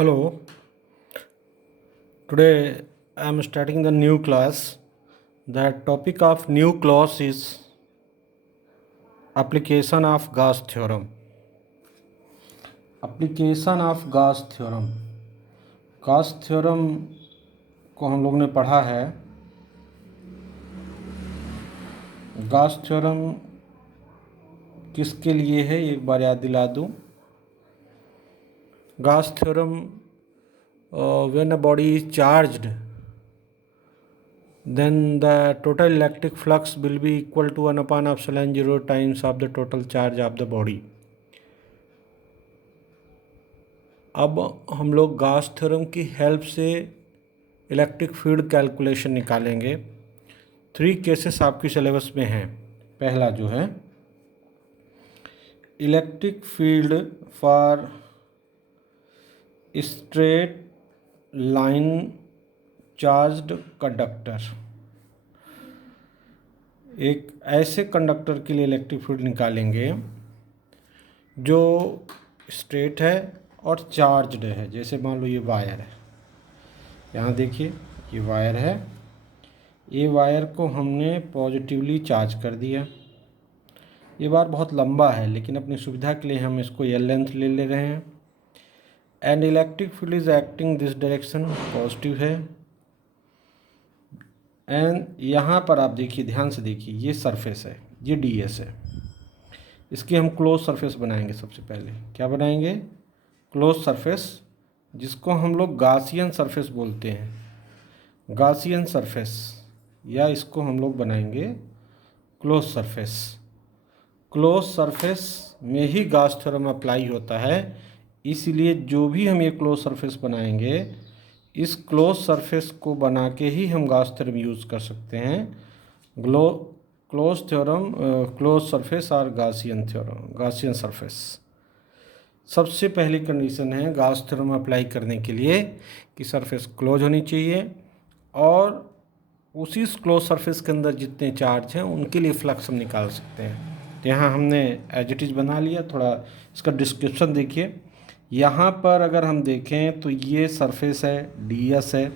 Hello, today I am starting the new class. The topic of new class is application of Gauss theorem. Application of Gauss theorem. Gauss theorem को हम लोग ने पढ़ा है. Gauss theorem किसके लिए है एक बार याद दिला दूं. Gauss theorem when a body is charged, then the total electric flux will be equal to 1 upon epsilon 0 times of the total charge of the body. अब हम लोग गॉस थ्योरम की हेल्प से इलेक्ट्रिक फील्ड कैलकुलेशन निकालेंगे. 3 cases आपकी syllabus में हैं. पहला जो है electric field for straight line charged conductor. एक ऐसे कंडक्टर के लिए इलेक्ट्रिक फील्ड निकालेंगे जो स्ट्रेट है और चार्ज्ड है. जैसे मान लो ये वायर है, यहाँ देखिए ये वायर है. ये वायर को हमने पॉजिटिवली चार्ज कर दिया. ये वायर बहुत लंबा है लेकिन अपनी सुविधा के लिए हम इसको एल लेंथ ले रहे हैं. And electric field is acting this direction, positive है. एंड यहाँ पर आप देखिए, ध्यान से देखिए, ये सरफेस है, ये डी एस है. इसकी हम क्लोज सरफेस बनाएंगे. सबसे पहले क्या बनाएंगे? क्लोज सरफेस, जिसको हम लोग गॉसियन सरफेस बोलते हैं. गॉसियन सरफेस, या इसको हम लोग बनाएंगे क्लोज सरफेस. क्लोज सरफेस में ही गॉस थ्योरम अप्लाई होता है. इसलिए जो भी हम ये क्लोज सरफेस बनाएंगे, इस क्लोज सरफेस को बना के ही हम गॉस थ्योरम यूज़ कर सकते हैं. क्लोज थ्योरम, क्लोज सरफेस और गॉसियन थ्योरम, गॉसियन सरफेस. सबसे पहली कंडीशन है गॉस थ्योरम अप्लाई करने के लिए कि सरफेस क्लोज होनी चाहिए और उसी क्लोज सरफेस के अंदर जितने चार्ज हैं उनके लिए फ्लक्स हम निकाल सकते हैं. तो यहाँ हमने एज इट इज़ बना लिया. थोड़ा इसका डिस्क्रिप्शन देखिए. यहाँ पर अगर हम देखें तो ये सरफेस है, डी एस है.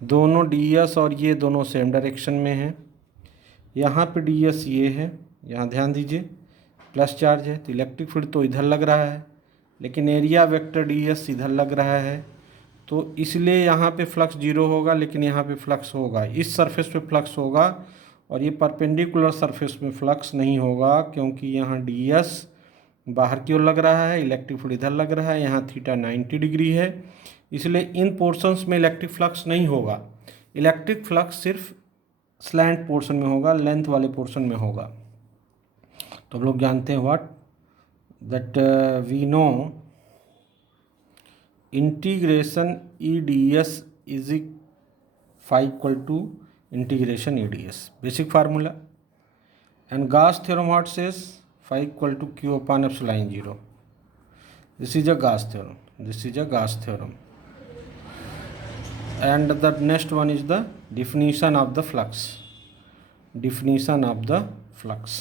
दोनों डी एस और ये दोनों सेम डायरेक्शन में हैं. यहाँ पे डी एस ये है, यहाँ ध्यान दीजिए, प्लस चार्ज है. तो इलेक्ट्रिक फील्ड तो इधर लग रहा है लेकिन एरिया वेक्टर डी एस इधर लग रहा है. तो इसलिए यहाँ पे फ्लक्स जीरो होगा लेकिन यहाँ पे फ्लक्स होगा. इस सरफेस पे फ्लक्स होगा और ये परपेंडिकुलर सरफेस में फ्लक्स नहीं होगा क्योंकि यहाँ डी एस बाहर की ओर लग रहा है, इलेक्ट्रिक फील्ड इधर लग रहा है. यहाँ थीटा 90 डिग्री है, इसलिए इन पोर्शंस में इलेक्ट्रिक फ्लक्स नहीं होगा. इलेक्ट्रिक फ्लक्स सिर्फ स्लैंट पोर्शन में होगा, लेंथ वाले पोर्शन में होगा. तो हम लोग जानते हैं what that we know integration E D S is equal to integration E D S, basic formula. And Gauss theorem what says phi equal to q upon epsilon 0. This is a Gauss theorem. This is a Gauss theorem. And the next one is the definition of the flux. Definition of the flux.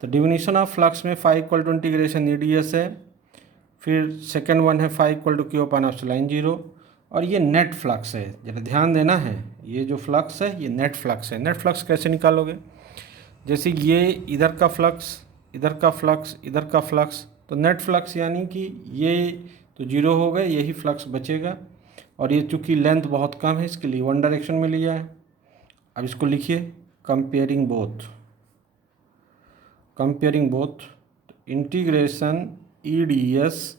तो definition of flux में phi equal to integration EDS है. फिर second one है phi equal to q upon epsilon 0. और ये net flux है. जरा ध्यान देना है, ये जो फ्लक्स है ये नेट फ्लक्स है. नेट फ्लक्स कैसे निकालोगे? जैसे ये इधर का फ्लक्स, इधर का फ्लक्स, इधर का फ्लक्स, तो नेट फ्लक्स यानी कि ये तो जीरो हो गए, यही फ्लक्स बचेगा. और ये चूँकि लेंथ बहुत कम है इसके लिए वन डायरेक्शन में लिया है. अब इसको लिखिए comparing both integration E D S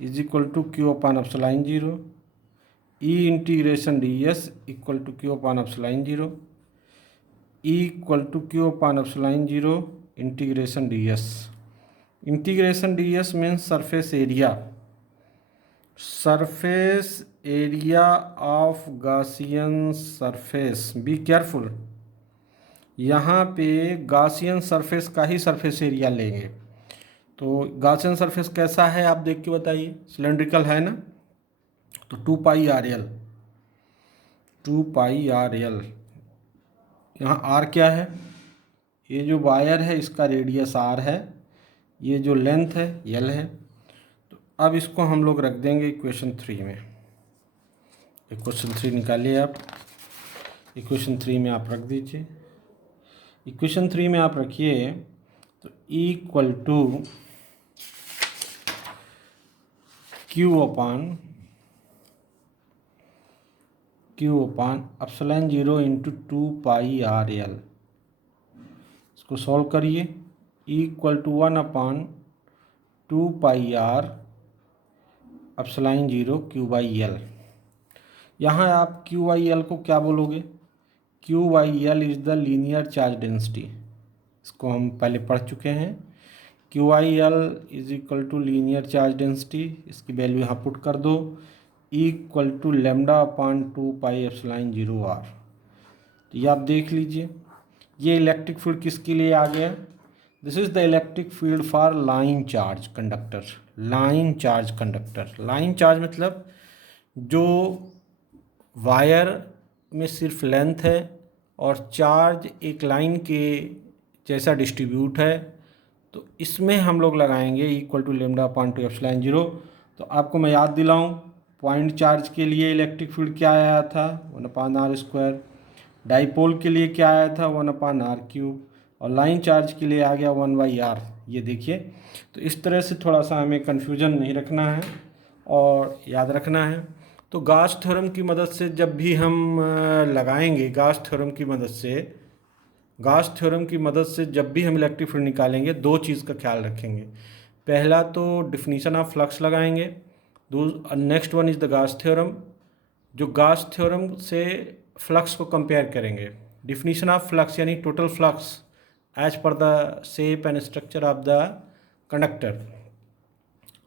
is equal to Q upon epsilon 0. E integration D S equal to Q upon epsilon 0. E equal to Q upon epsilon 0 integration D S. Integration D S means surface area of Gaussian surface. Be careful, यहाँ पे Gaussian surface का ही surface area लेंगे. तो Gaussian surface कैसा है आप देख के बताइए. सिलेंड्रिकल है ना, तो 2 पाई आर एल. यहाँ आर क्या है? ये जो वायर है इसका रेडियस आर है, ये जो लेंथ है एल है. तो अब इसको हम लोग रख देंगे इक्वेशन 3 में। इक्वेशन 3 निकालिए आप। इक्वेशन 3 में आप रख दीजिए। इक्वेशन 3 में आप रखिए तो equal to Q upon epsilon 0 into 2πr_l। इसको सॉल्व करिए। Equal to 1/2πr epsilon 0 q/l। यहाँ आप q/l को क्या बोलोगे? q/l is the linear charge density. इसको हम पहले पढ़ चुके हैं। q/l is equal to linear charge density. इसकी वैल्यू यहाँ पुट कर दो। Equal to λ/2πε0r। तो ये आप देख लीजिए, ये इलेक्ट्रिक फील्ड किसके लिए आ गया? This is the electric field for line charge conductor. Line charge conductor, line charge मतलब जो वायर में सिर्फ लेंथ है और चार्ज एक लाइन के जैसा डिस्ट्रीब्यूट है, तो इसमें हम लोग लगाएंगे इक्वल टू λ/2ε0। तो आपको मैं याद दिलाऊं, पॉइंट चार्ज के लिए इलेक्ट्रिक फील्ड क्या आया था? 1/r²। डाइपोल के लिए क्या आया था? 1/r³। और लाइन चार्ज के लिए आ गया 1/r। ये देखिए, तो इस तरह से थोड़ा सा हमें कन्फ्यूजन नहीं रखना है और याद रखना है। तो गॉस थ्योरम की मदद से जब भी हम लगाएंगे, गॉस थ्योरम की मदद से जब भी हम इलेक्ट्रिक फील्ड निकालेंगे, दो चीज़ का ख्याल रखेंगे। पहला तो डिफिनीशन ऑफ फ्लक्स लगाएंगे, next one is the Gauss theorem. जो गॉस थ्योरम से फ्लक्स को कंपेयर करेंगे। डिफिनीशन ऑफ फ्लक्स यानी total flux as per the shape and structure of the conductor,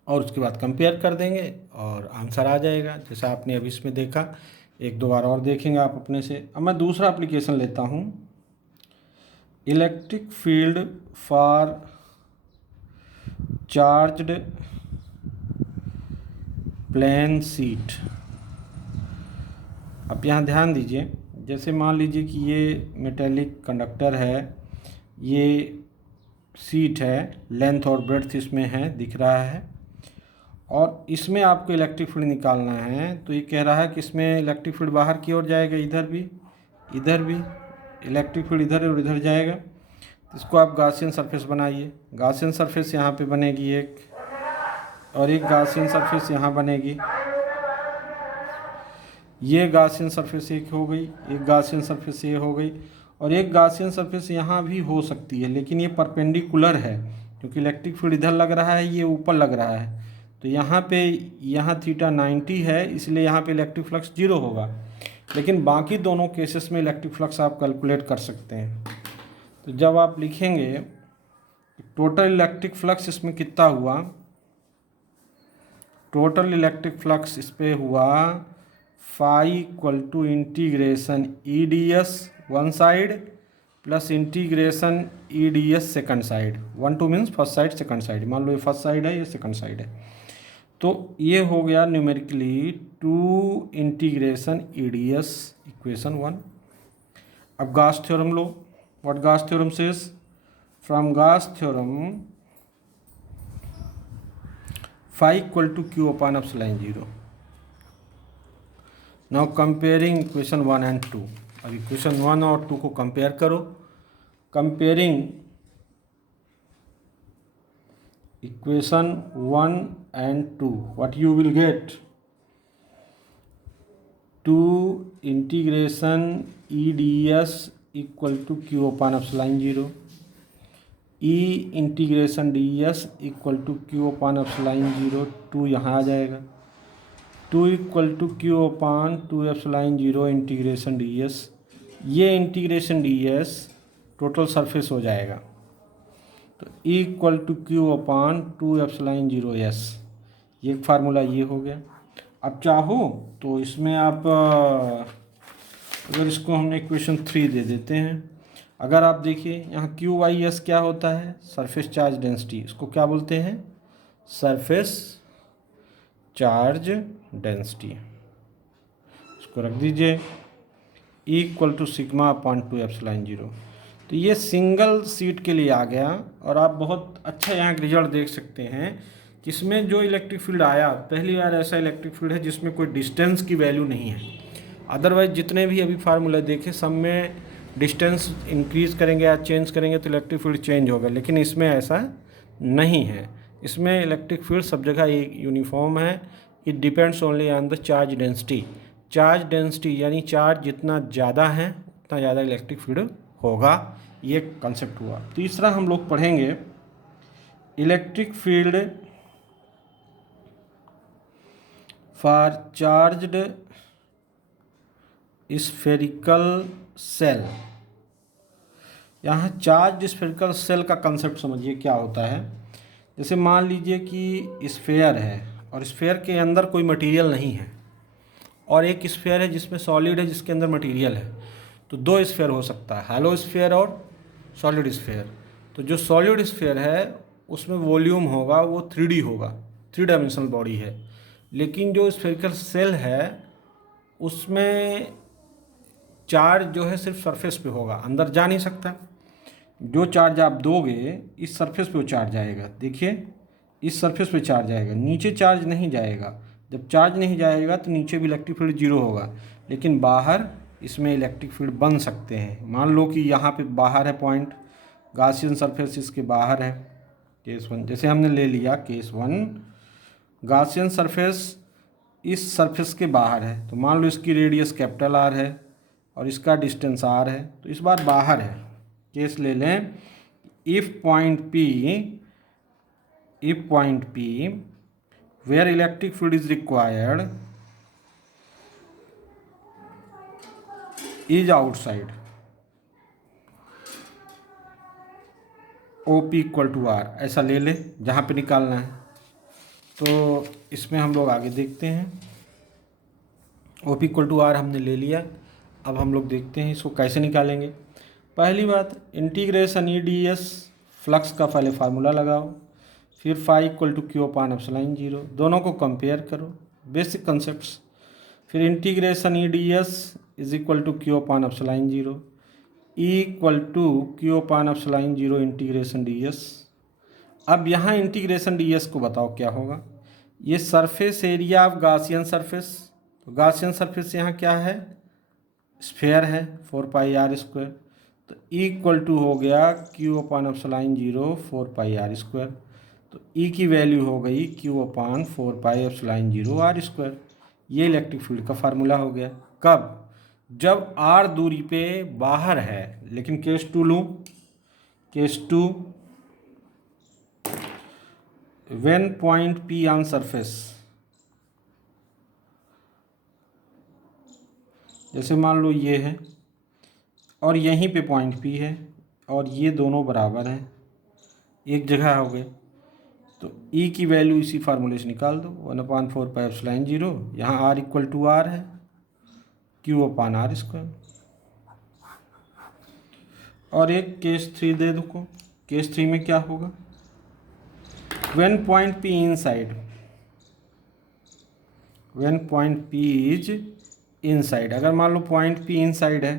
और उसके बाद कंपेयर कर देंगे और आंसर आ जाएगा, जैसा आपने अभी इसमें देखा। एक दो बार और देखेंगे आप अपने से। अब मैं दूसरा एप्लीकेशन लेता हूँ, electric field for charged plane sheet. अब यहाँ ध्यान दीजिए, जैसे मान लीजिए कि ये मेटेलिक कंडक्टर है, ये शीट है, लेंथ और ब्रेड्थ इसमें है, दिख रहा है, और इसमें आपको इलेक्ट्रिक फील्ड निकालना है। तो ये कह रहा है कि इसमें इलेक्ट्रिक फील्ड बाहर की ओर जाएगा, इधर भी इलेक्ट्रिक फील्ड इधर और इधर जाएगा। तो इसको आप गॉसियन सरफेस बनाइए। गॉसियन सरफेस यहाँ पे बनेगी एक, और एक गॉसियन सरफेस यहाँ बनेगी। ये गॉसियन सरफेस एक हो गई, एक गॉसियन सरफेस ये हो गई, और एक गॉसियन सरफेस यहाँ भी हो सकती है, लेकिन ये परपेंडिकुलर है क्योंकि इलेक्ट्रिक फील्ड इधर लग रहा है, ये ऊपर लग रहा है। तो यहाँ पे यहाँ थीटा 90 है, इसलिए यहाँ पे इलेक्ट्रिक फ्लक्स 0 होगा। लेकिन बाकी दोनों केसेस में इलेक्ट्रिक फ्लक्स आप कैलकुलेट कर सकते हैं। तो जब आप लिखेंगे टोटल इलेक्ट्रिक फ्लक्स इसमें कितना हुआ, टोटल इलेक्ट्रिक फ्लक्स इस पर हुआ phi equal to integration EDS one side plus integration EDS second side. 1 2 means first side second side. मान लो ये फर्स्ट साइड है, ये सेकंड साइड है, तो ये हो गया न्यूमेरिकली 2 इंटीग्रेशन EDS इक्वेशन 1। अब गॉस थ्योरम लो। What Gauss theorem says? From Gauss theorem phi equal to Q upon epsilon 0। Now comparing equation 1 and 2। अब इक्वेशन 1 और 2 को कंपेयर करो। Comparing equation 1 and 2, what you will get? 2 integration EDS equal to Q upon epsilon 0। E integration DS equal to Q upon epsilon 0। 2 यहाँ आ जाएगा। 2 equal to Q upon 2 epsilon 0 integration DS। ये integration DS total surface हो जाएगा, तो E equal to Q upon 2 epsilon 0S। ये formula ये हो गया। अब चाहो तो इसमें आप अगर इसको हमने इक्वेशन 3 दे देते हैं। अगर आप देखिए यहाँ QYS क्या होता है? Surface charge density. इसको क्या बोलते हैं? Surface charge density. इसको रख दीजिए equal to sigma upon 2 epsilon 0। तो ये सिंगल सीट के लिए आ गया, और आप बहुत अच्छा यहाँ रिजल्ट देख सकते हैं किसमें जो इलेक्ट्रिक फील्ड आया, पहली बार ऐसा इलेक्ट्रिक फील्ड है जिसमें कोई डिस्टेंस की वैल्यू नहीं है। अदरवाइज जितने भी अभी फार्मूला देखे सब में डिस्टेंस इंक्रीज़ करेंगे या चेंज करेंगे तो इलेक्ट्रिक फील्ड चेंज होगा, लेकिन इसमें ऐसा नहीं है। इसमें इलेक्ट्रिक फील्ड सब जगह एक यूनिफॉर्म है। It depends only on the charge density. Charge density यानी चार्ज जितना ज़्यादा है उतना ज़्यादा इलेक्ट्रिक फील्ड होगा। ये कंसेप्ट हुआ। तीसरा हम लोग पढ़ेंगे electric field for charged spherical shell. यहाँ चार्ज स्फेरिकल सेल का कंसेप्ट समझिए क्या होता है। जैसे मान लीजिए कि स्फेयर है और स्फेयर के अंदर कोई मटेरियल नहीं है, और एक स्फेयर है जिसमें सॉलिड है जिसके अंदर मटेरियल है। तो दो स्फेयर हो सकता है, हैलो स्फेयर और सॉलिड स्फेयर। तो जो सॉलिड स्फेयर है उसमें वॉल्यूम होगा वो 3D होगा, 3 डायमेंशनल बॉडी है। लेकिन जो स्फेरिकल सेल है उसमें चार्ज जो है सिर्फ सरफेस पे होगा, अंदर जा नहीं सकता। जो चार्ज आप दोगे इस सरफेस पे वो चार्ज आएगा। देखिए इस सरफेस पे चार्ज आएगा, नीचे चार्ज नहीं जाएगा। जब चार्ज नहीं जाएगा तो नीचे भी इलेक्ट्रिक फील्ड जीरो होगा, लेकिन बाहर इसमें इलेक्ट्रिक फील्ड बन सकते हैं। मान लो कि यहाँ पे बाहर है पॉइंट, गासियन सरफेस इसके बाहर है, केस 1। जैसे हमने ले लिया केस 1, गासियन सरफेस इस सरफेस के बाहर है, तो मान लो इसकी रेडियस कैपिटल आर है और इसका डिस्टेंस आर है, तो इस बार बाहर है। केस ले लें if point P where electric field is required is outside, OP equal to R, ऐसा ले ले जहाँ पे निकालना है। तो इसमें हम लोग आगे देखते हैं। OP इक्वल टू R हमने ले लिया। अब हम लोग देखते हैं इसको कैसे निकालेंगे। पहली बात इंटीग्रेशन EdS फ्लक्स का पहले फार्मूला लगाओ, फिर phi equal to Q upon epsilon 0, दोनों को कंपेयर करो, बेसिक कंसेप्ट्स। फिर integration EdS is equal to Q upon epsilon 0, E equal to Q upon epsilon 0 integration DS। अब यहाँ इंटीग्रेशन DS को बताओ क्या होगा। ये surface area of Gaussian surface, तो गासियन सरफेस यहाँ क्या है, स्फेयर है, 4πr²। तो E इक्वल टू हो गया Q अपान एप्सिलॉन 0 4πr²। तो E की वैल्यू हो गई Q अपान 4πε0 r²। ये इलेक्ट्रिक फील्ड का फार्मूला हो गया। कब, जब R दूरी पे बाहर है। लेकिन केस 2 लूँ, case 2 when point P on surface, जैसे मान लो ये है और यहीं पे पॉइंट P है और ये दोनों बराबर हैं, एक जगह हो गए। तो E की वैल्यू इसी फार्मूले से निकाल दो, 1/4πε0। यहाँ R इक्वल टू R है, Q अपान R²। और एक केस 3 दे दो को। केस 3 में क्या होगा, when point P inside, when point P is inside. अगर मान लो पॉइंट P इनसाइड है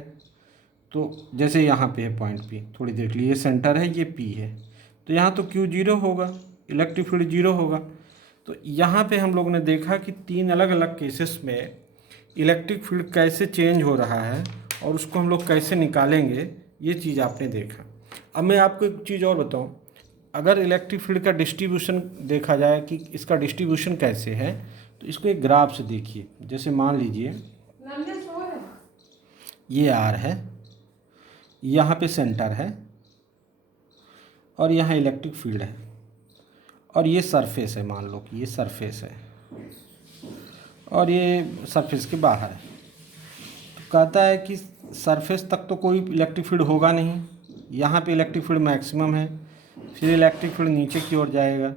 तो जैसे यहाँ पे है पॉइंट P, थोड़ी देख लीजिए, ये सेंटर है, ये P है, तो यहाँ तो Q 0 होगा, इलेक्ट्रिक फील्ड 0 होगा। तो यहाँ पे हम लोग ने देखा कि 3 अलग अलग केसेस में इलेक्ट्रिक फील्ड कैसे चेंज हो रहा है और उसको हम लोग कैसे निकालेंगे, ये चीज़ आपने देखा। अब मैं आपको एक चीज़ और बताऊँ, अगर इलेक्ट्रिक फील्ड का डिस्ट्रीब्यूशन देखा जाए कि इसका डिस्ट्रीब्यूशन कैसे है, तो इसको एक ग्राफ से देखिए। जैसे मान लीजिए ये R है, यहाँ पे सेंटर है और यहाँ इलेक्ट्रिक फील्ड है और ये सरफेस है, मान लो कि ये सरफेस है और ये सरफेस के बाहर है। तो कहता है कि सरफेस तक तो कोई इलेक्ट्रिक फील्ड होगा नहीं, यहाँ पे इलेक्ट्रिक फील्ड मैक्सिमम है, फिर इलेक्ट्रिक फील्ड नीचे की ओर जाएगा,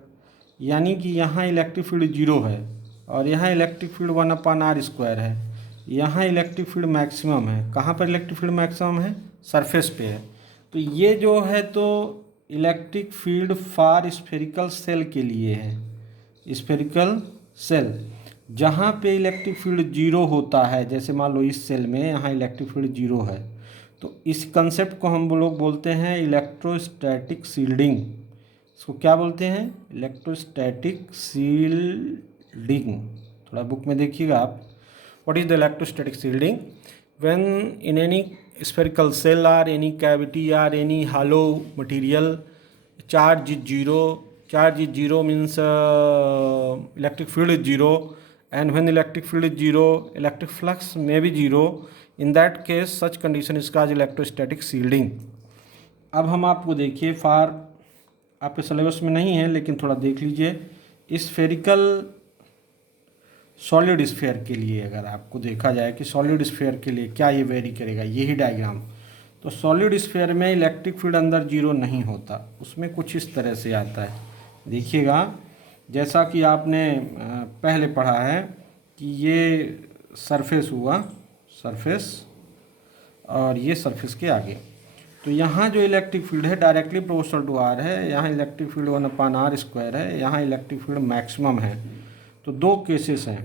यानी कि यहाँ इलेक्ट्रिक फील्ड 0 है और यहाँ इलेक्ट्रिक फील्ड 1/r² है। यहाँ इलेक्ट्रिक फील्ड मैक्सिमम है। कहाँ पर इलेक्ट्रिक फील्ड मैक्सिमम है, सरफेस पे है। तो ये जो है तो electric field for spherical shell के लिए है। स्फेरिकल सेल जहाँ पे इलेक्ट्रिक फील्ड 0 होता है, जैसे मान लो इस सेल में यहाँ इलेक्ट्रिक फील्ड 0 है, तो इस कंसेप्ट को हम लोग बोलते हैं इलेक्ट्रोस्टैटिक शील्डिंग। इसको क्या बोलते हैं? Electrostatic shielding. थोड़ा बुक में देखिएगा आप। What is the electrostatic shielding? When in any spherical cell or any cavity or any hollow material, charge is zero. Charge is zero means electric field is zero, and when electric field is zero, electric flux may be zero. In that case, such condition is called electrostatic shielding. अब हम आपको देखिए, फार आपके syllabus में नहीं है लेकिन थोड़ा देख लीजिए। स्फेरिकल सॉलिड स्फीयर के लिए अगर आपको देखा जाए कि सॉलिड स्फीयर के लिए क्या ये वेरी करेगा, यही डायग्राम। तो सॉलिड स्फीयर में इलेक्ट्रिक फील्ड अंदर जीरो नहीं होता, उसमें कुछ इस तरह से आता है। देखिएगा, जैसा कि आपने पहले पढ़ा है कि ये सरफेस हुआ, सरफेस, और ये सरफेस के आगे। तो यहाँ जो इलेक्ट्रिक फील्ड है डायरेक्टली प्रोपोर्शनल टू आर है। यहाँ इलेक्ट्रिक फील्ड 1/r² है, यहाँ इलेक्ट्रिक फील्ड मैक्सिमम है। तो दो केसेस हैं।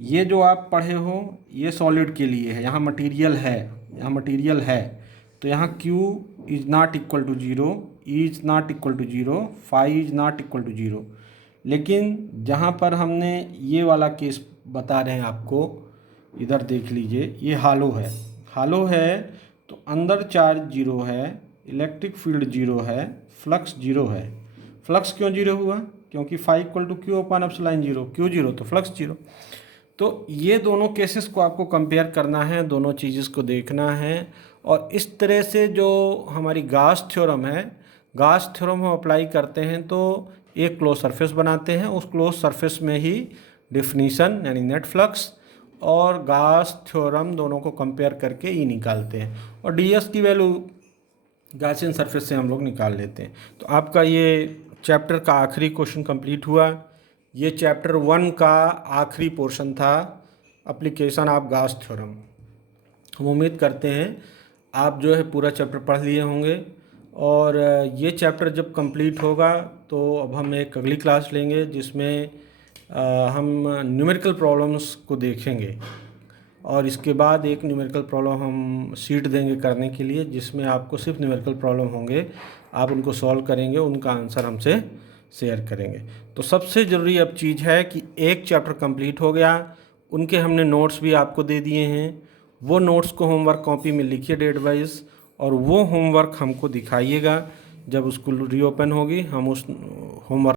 ये जो आप पढ़े हो ये सॉलिड के लिए है, यहाँ मटेरियल है, यहाँ मटेरियल है। तो यहाँ Q is not equal to zero, E is not equal to zero, phi is not equal to zero. लेकिन जहाँ पर हमने ये वाला केस बता रहे हैं आपको, इधर देख लीजिए, ये हालो है। हालो है तो अंदर चार्ज जीरो है, इलेक्ट्रिक फील्ड जीरो है, फ्लक्स जीरो है। फ्लक्स क्यों जीरो हुआ? क्योंकि phi equal to Q/ε zero, Q zero तो फ्लक्स जीरो। तो ये दोनों केसेस को आपको कंपेयर करना है, दोनों चीज़ें को देखना है। और इस तरह से जो हमारी गाउस थ्योरम है, गाउस थ्योरम हम अप्लाई करते हैं तो एक क्लोज सरफेस बनाते हैं, उस क्लोज सरफेस में ही डिफिनीशन यानी नेट फ्लक्स और गाउस थ्योरम दोनों को कंपेयर करके ई निकालते हैं, और ds की वैल्यू गॉसियन सरफेस से हम लोग निकाल लेते हैं। तो आपका ये चैप्टर का आखिरी क्वेश्चन कंप्लीट हुआ। ये चैप्टर 1 का आखिरी पोर्शन था, एप्लीकेशन ऑफ गाउस थ्योरम। हम उम्मीद करते हैं आप जो है पूरा चैप्टर पढ़ लिए होंगे, और ये चैप्टर जब कंप्लीट होगा तो अब हम एक अगली क्लास लेंगे जिसमें हम न्यूमेरिकल प्रॉब्लम्स को देखेंगे, और इसके बाद एक न्यूमेरिकल प्रॉब्लम हम शीट देंगे करने के लिए, जिसमें आपको सिर्फ न्यूमेरिकल प्रॉब्लम होंगे, आप उनको सॉल्व करेंगे, उनका आंसर हमसे शेयर करेंगे। तो सबसे ज़रूरी अब चीज़ है कि एक चैप्टर कंप्लीट हो गया, उनके हमने नोट्स भी आपको दे दिए हैं। वो नोट्स को होमवर्क कॉपी में लिखिए डेट वाइज, और वो होमवर्क हमको दिखाइएगा जब स्कूल रीओपन होगी। हम उस होमवर्क